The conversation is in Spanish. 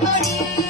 Hari